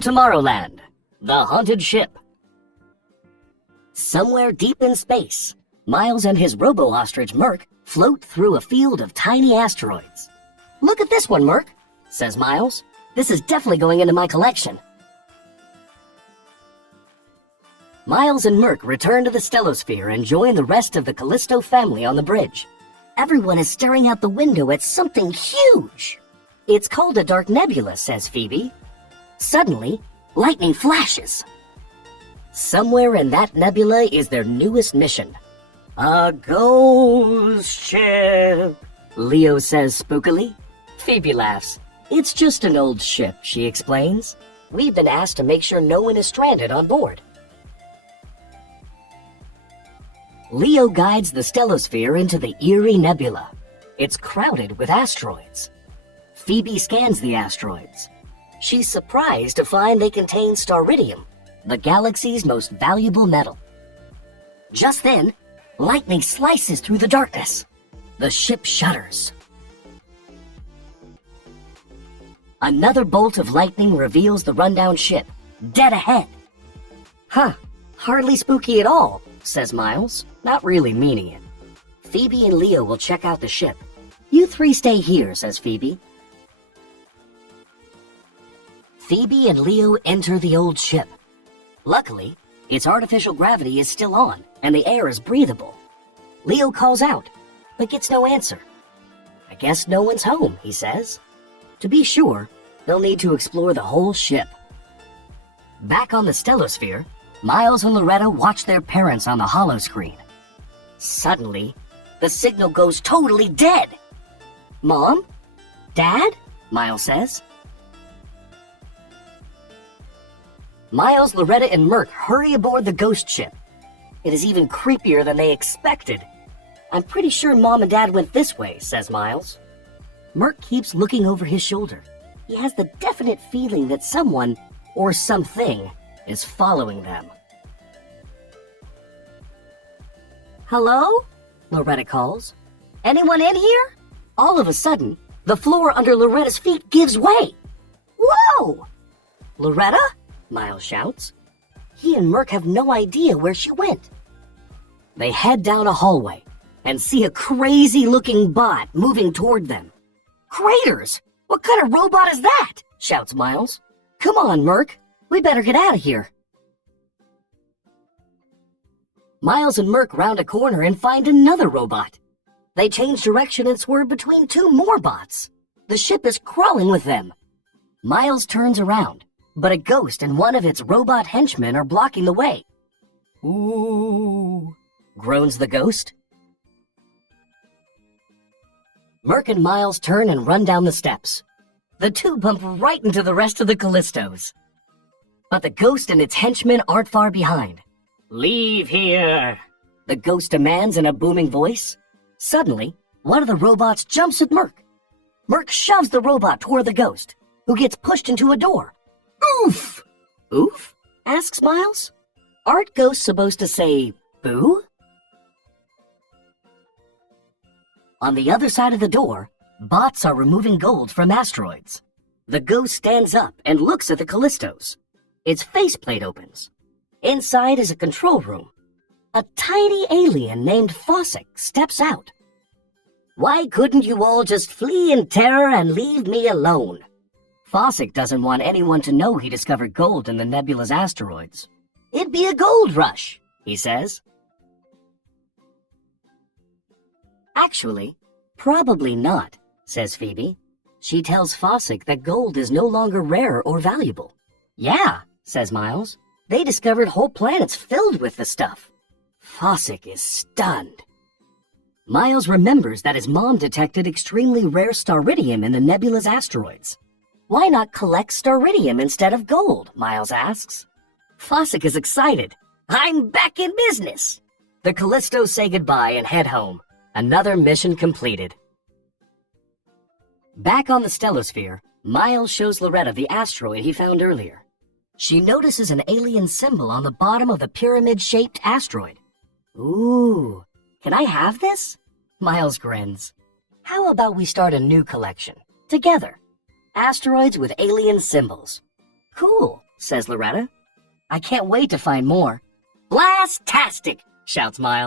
Tomorrowland, the haunted ship. Somewhere deep in space, Miles and his robo-ostrich Merc float through a field of tiny asteroids. "Look at this one, Merc," says Miles. "This is definitely going into my collection." Miles and Merc return to the stellosphere and join the rest of the Callisto family on the bridge. Everyone is staring out the window at something huge. "It's called a dark nebula," says Phoebe. Suddenly, lightning flashes. Somewhere in that nebula is their newest mission. "A ghost ship," Leo says spookily. Phoebe laughs. "It's just an old ship," she explains. "We've been asked to make sure no one is stranded on board." Leo guides the stellosphere into the eerie nebula. It's crowded with asteroids. Phoebe scans the asteroids. She's surprised to find they contain staridium, the galaxy's most valuable metal. Just then, lightning slices through the darkness. The ship shudders. Another bolt of lightning reveals the rundown ship, dead ahead. "Huh, hardly spooky at all," says Miles, not really meaning it. Phoebe and Leo will check out the ship. "You three stay here," says Phoebe. Phoebe and Leo enter the old ship. Luckily, its artificial gravity is still on, and the air is breathable. Leo calls out, but gets no answer. "I guess no one's home," he says. To be sure, they'll need to explore the whole ship. Back on the stellosphere, Miles and Loretta watch their parents on the holoscreen. Suddenly, the signal goes totally dead. "Mom? Dad?" Miles says. Miles, Loretta, and Merc hurry aboard the ghost ship. It is even creepier than they expected. "I'm pretty sure Mom and Dad went this way," says Miles. Merc keeps looking over his shoulder. He has the definite feeling that someone, or something, is following them. "Hello?" Loretta calls. "Anyone in here?" All of a sudden, the floor under Loretta's feet gives way. "Whoa! Loretta?" Miles shouts. He and Merc have no idea where she went. They head down a hallway and see a crazy-looking bot moving toward them. "Craters! What kind of robot is that?" shouts Miles. "Come on, Merc. We better get out of here." Miles and Merc round a corner and find another robot. They change direction and swerve between two more bots. The ship is crawling with them. Miles turns around, but a ghost and one of its robot henchmen are blocking the way. "Ooh," groans the ghost. Merc and Miles turn and run down the steps. The two bump right into the rest of the Callistos. But the ghost and its henchmen aren't far behind. "Leave here," the ghost demands in a booming voice. Suddenly, one of the robots jumps at Merc. Merc shoves the robot toward the ghost, who gets pushed into a door. "Oof!" "Oof?" asks Miles. "Aren't ghosts supposed to say boo?" On the other side of the door, bots are removing gold from asteroids. The ghost stands up and looks at the Callistos. Its faceplate opens. Inside is a control room. A tiny alien named Fossick steps out. "Why couldn't you all just flee in terror and leave me alone?" Fossick doesn't want anyone to know he discovered gold in the nebula's asteroids. "It'd be a gold rush," he says. "Actually, probably not," says Phoebe. She tells Fossick that gold is no longer rare or valuable. "Yeah," says Miles. "They discovered whole planets filled with the stuff." Fossick is stunned. Miles remembers that his mom detected extremely rare staridium in the nebula's asteroids. "Why not collect staridium instead of gold?" Miles asks. Fossick is excited. "I'm back in business." The Callistos say goodbye and head home. Another mission completed. Back on the stellosphere, Miles shows Loretta the asteroid he found earlier. She notices an alien symbol on the bottom of the pyramid-shaped asteroid. "Ooh, can I have this?" Miles grins. "How about we start a new collection, together? Asteroids with alien symbols." "Cool," says Loretta. I can't wait to find more. Blast-tastic, shouts Miles.